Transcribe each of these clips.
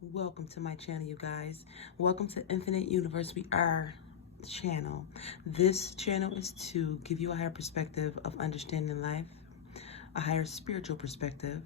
Welcome to my channel, you guys. Welcome to Infinite Universe We Are channel. This channel is to give you a higher perspective of understanding life, a higher spiritual perspective.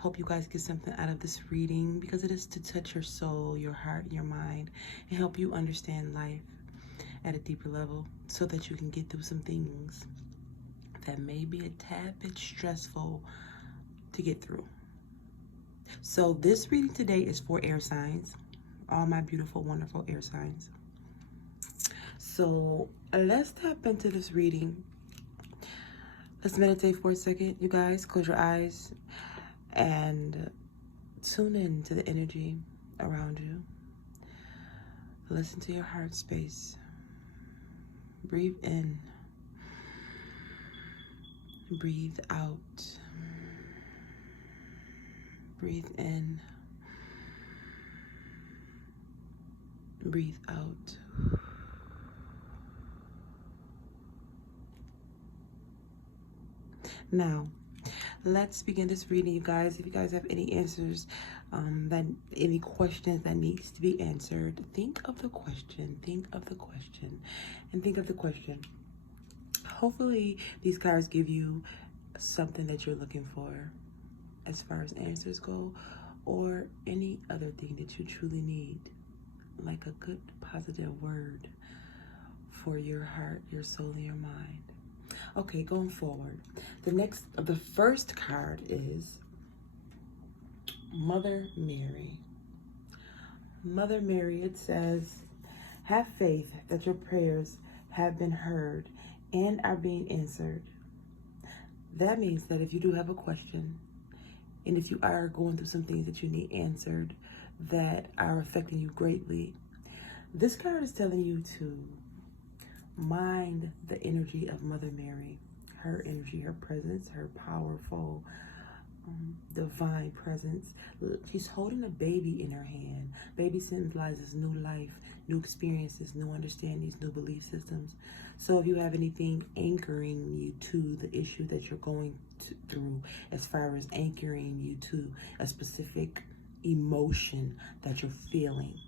Hope you guys get something out of this reading because it is to touch your soul, your heart, your mind, and help you understand life at a deeper level so that you can get through some things that may be a tad bit stressful to get through. So this reading today is for air signs, all my beautiful, wonderful air signs. So let's tap into this reading. Let's meditate for a second, you guys. Close your eyes and tune in to the energy around you. Listen to your heart space. Breathe in. Breathe out. Breathe in. Breathe out. Now, let's begin this reading, you guys. If you guys have any answers, any questions that needs to be answered, think of the question, and think of the question. Hopefully, these cards give you something that you're looking for as far as answers go, or any other thing that you truly need, like a good positive word for your heart, your soul, and your mind. Okay, going forward, the first card is Mother Mary. Mother Mary, it says, have faith that your prayers have been heard and are being answered. That means that if you do have a question, and if you are going through some things that you need answered that are affecting you greatly, this card is telling you to mind the energy of Mother Mary, her energy, her presence, her powerful, divine presence. She's holding a baby in her hand. Baby symbolizes new life, new experiences, new understandings, new belief systems. So if you have anything anchoring you to the issue that you're going through, as far as anchoring you to a specific emotion that you're feeling,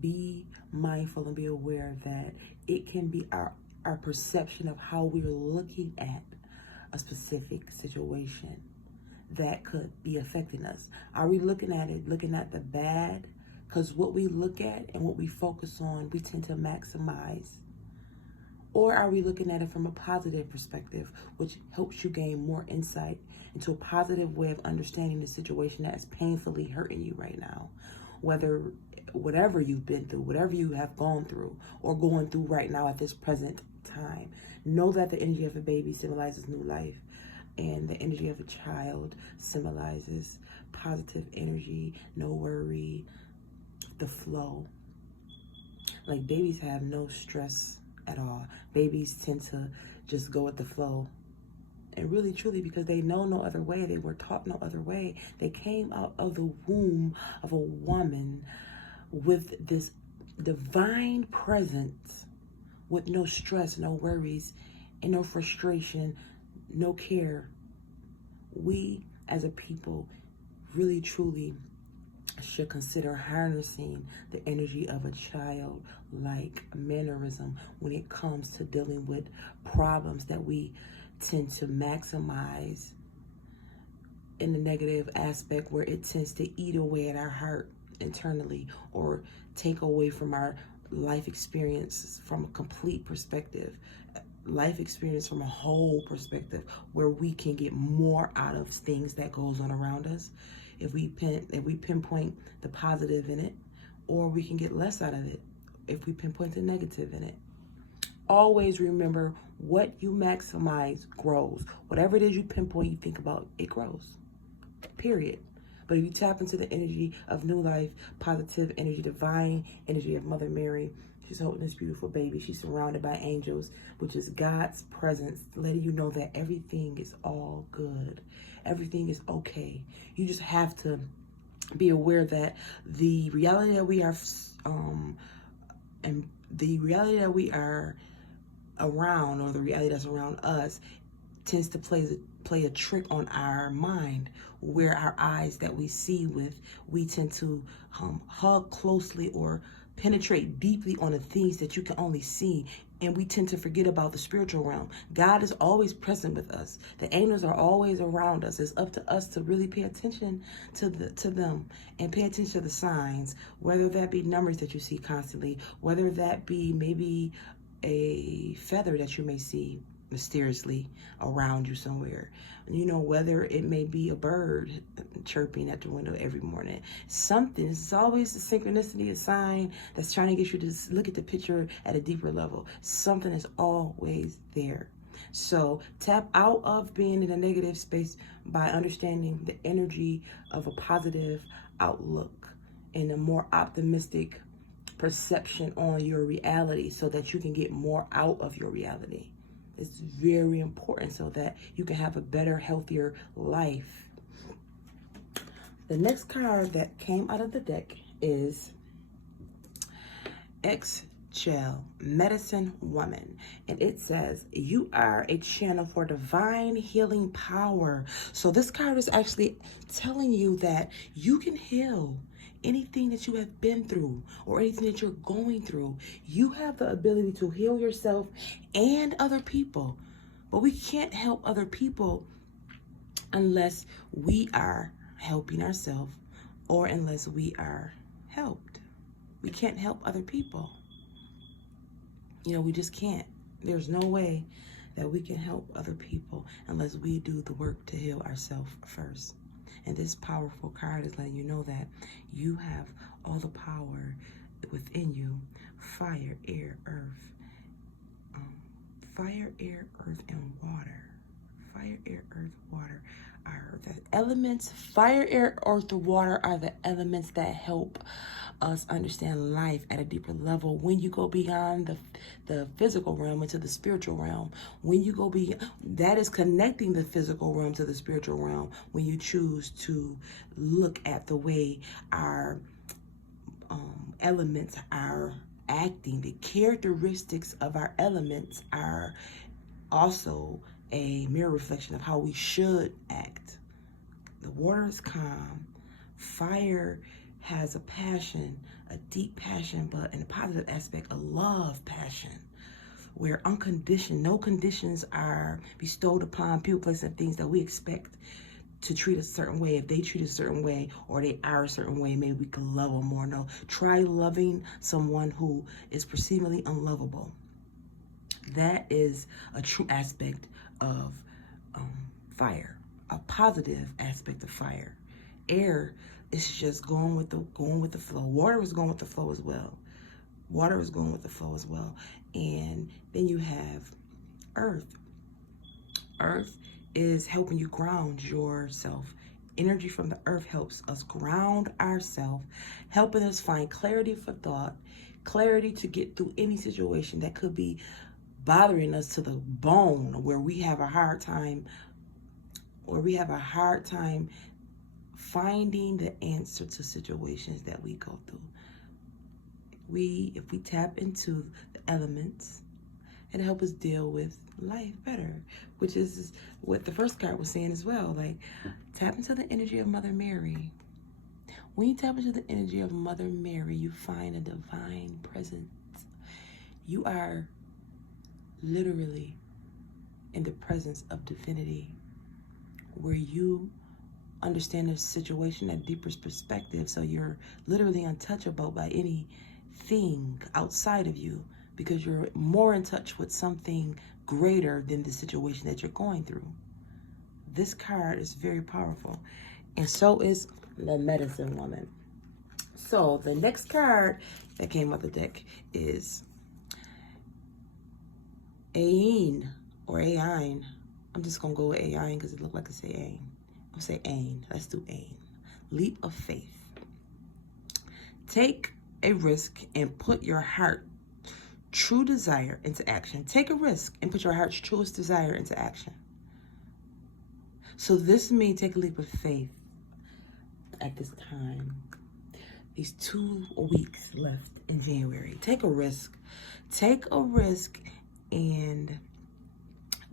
be mindful and be aware that it can be our perception of how we're looking at a specific situation that could be affecting us. Are we looking at the bad? Because what we look at and what we focus on, we tend to maximize. Or are we looking at it from a positive perspective, which helps you gain more insight into a positive way of understanding the situation that is painfully hurting you right now? Whatever you've been through, whatever you have gone through or going through right now at this present time, know that the energy of a baby symbolizes new life, and the energy of a child symbolizes positive energy, no worry, the flow. Like, babies have no stress at all. Babies tend to just go with the flow. And really, truly, because they know no other way, they were taught no other way. They came out of the womb of a woman with this divine presence, with no stress, no worries, and no frustration, no care. We, as a people, really, truly should consider harnessing the energy of a child-like mannerism when it comes to dealing with problems that we tend to maximize in the negative aspect, where it tends to eat away at our heart internally or take away from our life experiences from a complete perspective, life experience from a whole perspective, where we can get more out of things that goes on around us if we pinpoint the positive in it, or we can get less out of it if we pinpoint the negative in it. Always remember, what you maximize grows. Whatever it is you pinpoint, you think about, it grows. Period. But if you tap into the energy of new life, positive energy, divine energy of Mother Mary, she's holding this beautiful baby. She's surrounded by angels, which is God's presence, letting you know that everything is all good. Everything is okay. You just have to be aware that the reality that we are, and the reality that we are around, or the reality that's around us, tends to play play a trick on our mind, where our eyes that we see with, we tend to hug closely or penetrate deeply on the things that you can only see, and we tend to forget about the spiritual realm. God is always present with us. The angels are always around us. It's up to us to really pay attention to them and pay attention to the signs, whether that be numbers that you see constantly, whether that be maybe a feather that you may see mysteriously around you somewhere. You know, whether it may be a bird chirping at the window every morning. Something. It's always a synchronicity, a sign that's trying to get you to look at the picture at a deeper level. Something is always there. So tap out of being in a negative space by understanding the energy of a positive outlook and a more optimistic perception on your reality, so that you can get more out of your reality. It's very important so that you can have a better, healthier life. The next card that came out of the deck is Eggshell, Medicine Woman. And it says, you are a channel for divine healing power. So this card is actually telling you that you can heal anything that you have been through or anything that you're going through. You have the ability to heal yourself and other people. But we can't help other people unless we are helping ourselves or unless we are helped. We can't help other people. You know, we just can't. There's no way that we can help other people unless we do the work to heal ourselves first. And this powerful card is letting you know that you have all the power within you. Fire, air, earth. Fire, air, earth, and water. Fire, air, earth, water are the elements. Fire, air, earth, and water are the elements that help us understand life at a deeper level. When you go beyond the physical realm into the spiritual realm, when you go beyond, that is connecting the physical realm to the spiritual realm. When you choose to look at the way our elements are acting, the characteristics of our elements are also a mirror reflection of how we should act. The water is calm. Fire has a passion, a deep passion, but in a positive aspect, a love passion, where unconditioned, no conditions are bestowed upon people, places, and things that we expect to treat a certain way. If they treat a certain way or they are a certain way, maybe we can love them more. No, try loving someone who is perceivably unlovable. That is a true aspect of fire, a positive aspect of fire. Air is just going with the flow. Water is going with the flow as well. Water is going with the flow as well. And then you have earth. Earth is helping you ground yourself. Energy from the earth helps us ground ourselves, helping us find clarity for thought, clarity to get through any situation that could be bothering us to the bone, where we have a hard time finding the answer to situations that we go through. If we tap into the elements, it'll help us deal with life better, which is what the first card was saying as well. Like, tap into the energy of Mother Mary. When you tap into the energy of Mother Mary, you find a divine presence. You are literally in the presence of divinity, where you understand the situation at deeper perspective. So you're literally untouchable by anything outside of you, because you're more in touch with something greater than the situation that you're going through. This card is very powerful, and so is the Medicine Woman. So the next card that came out the deck is Ain or Ain. I'm just gonna go with Ain because it looked like I say Ain. I'll say Ain. Let's do Ain. Leap of faith. Take a risk and put your heart true desire into action. Take a risk and put your heart's truest desire into action. So this means take a leap of faith at this time. These 2 weeks left in January. Take a risk. Take a risk and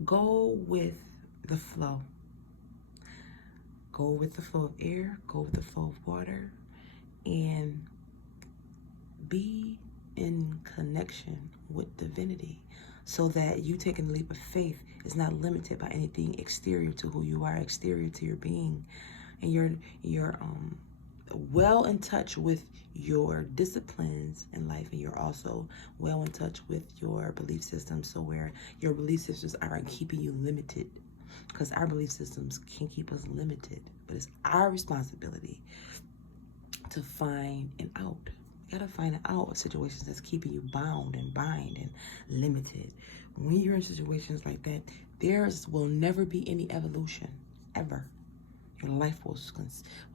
go with the flow. Go with the flow of air, go with the flow of water, and be in connection with divinity so that you taking the leap of faith is not limited by anything exterior to who you are, exterior to your being. And you're well in touch with your disciplines in life, and you're also well in touch with your belief system, so where your belief systems aren't keeping you limited, because our belief systems can keep us limited, but it's our responsibility to find an out. You gotta find out of situations that's keeping you bound and bind and limited. When you're in situations like that, there will never be any evolution, ever. Your life will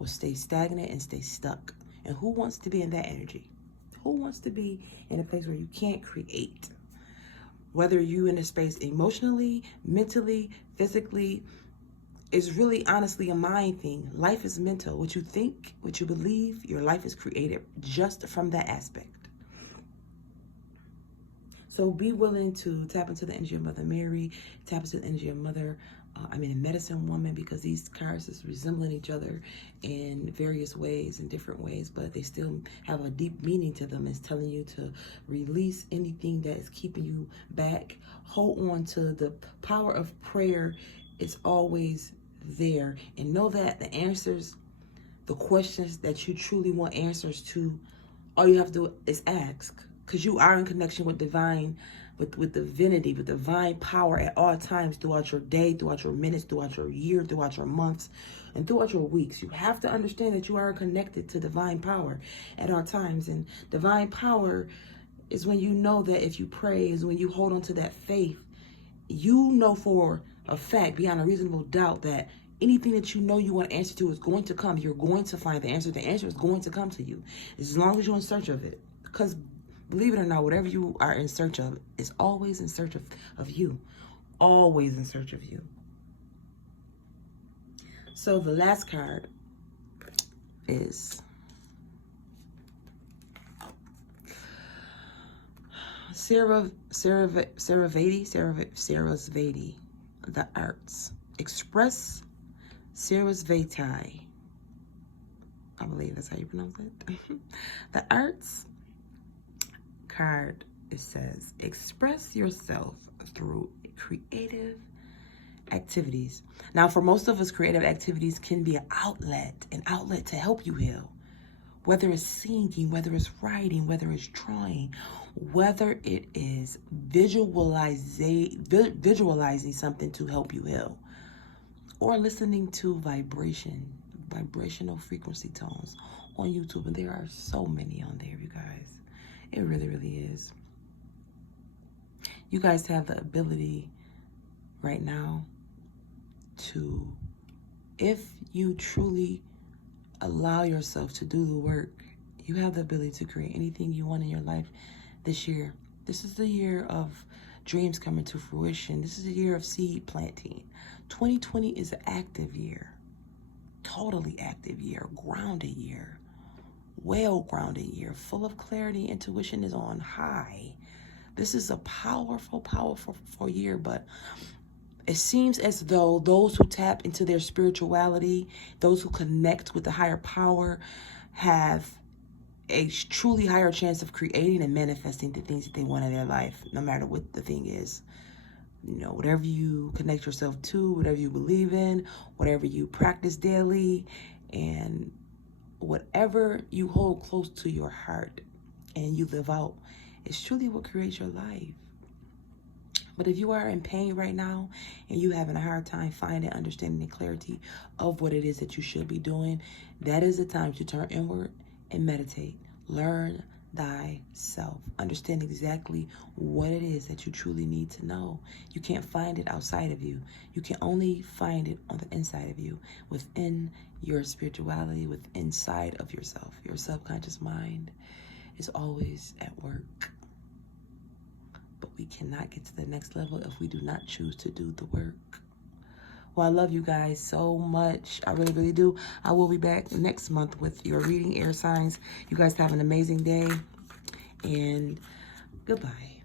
stay stagnant and stay stuck. And who wants to be in that energy? Who wants to be in a place where you can't create? Whether you're in a space emotionally, mentally, physically, it's really honestly a mind thing. Life is mental. What you think, what you believe, your life is created just from that aspect. So be willing to tap into the energy of Mother Mary, tap into the energy of a medicine woman, because these cards is resembling each other in various ways, in different ways, but they still have a deep meaning to them. It's telling you to release anything that is keeping you back. Hold on to the power of prayer. It's always there. And know that the answers, the questions that you truly want answers to, all you have to do is ask. Because you are in connection with divine, with divinity, with divine power at all times throughout your day, throughout your minutes, throughout your year, throughout your months, and throughout your weeks. You have to understand that you are connected to divine power at all times. And divine power is when you know that if you pray, is when you hold on to that faith. You know for a fact, beyond a reasonable doubt, that anything that you know you want an answer to is going to come. You're going to find the answer. The answer is going to come to you as long as you're in search of it. Because believe it or not, whatever you are in search of is always in search of you. Always in search of you. So the last card is Sarasvati, the arts. Express Sarasvati. I believe that's how you pronounce it. The arts card, it says, express yourself through creative activities. Now, for most of us, creative activities can be an outlet to help you heal. Whether it's singing, whether it's writing, whether it's drawing, whether it is visualizing something to help you heal, or listening to vibrational frequency tones on YouTube. And there are so many on there, you guys. It really, really is. You guys have the ability right now to, if you truly allow yourself to do the work, you have the ability to create anything you want in your life this year. This is the year of dreams coming to fruition. This is the year of seed planting. 2020 is an active year, totally active year, grounded year, well-grounded year, full of clarity. Intuition is on high. This is a powerful, powerful year, but it seems as though those who tap into their spirituality, those who connect with the higher power, have a truly higher chance of creating and manifesting the things that they want in their life, no matter what the thing is. You know, whatever you connect yourself to, whatever you believe in, whatever you practice daily, and whatever you hold close to your heart and you live out, is truly what creates your life. But if you are in pain right now and you having a hard time finding, understanding, and clarity of what it is that you should be doing, that is the time to turn inward and meditate. Learn thyself. Understand exactly what it is that you truly need to know. You can't find it outside of you. You can only find it on the inside of you, within your spirituality, within inside of yourself. Your subconscious mind is always at work. But we cannot get to the next level if we do not choose to do the work. Well, I love you guys so much. I really, really do. I will be back next month with your reading, air signs. You guys have an amazing day. And goodbye.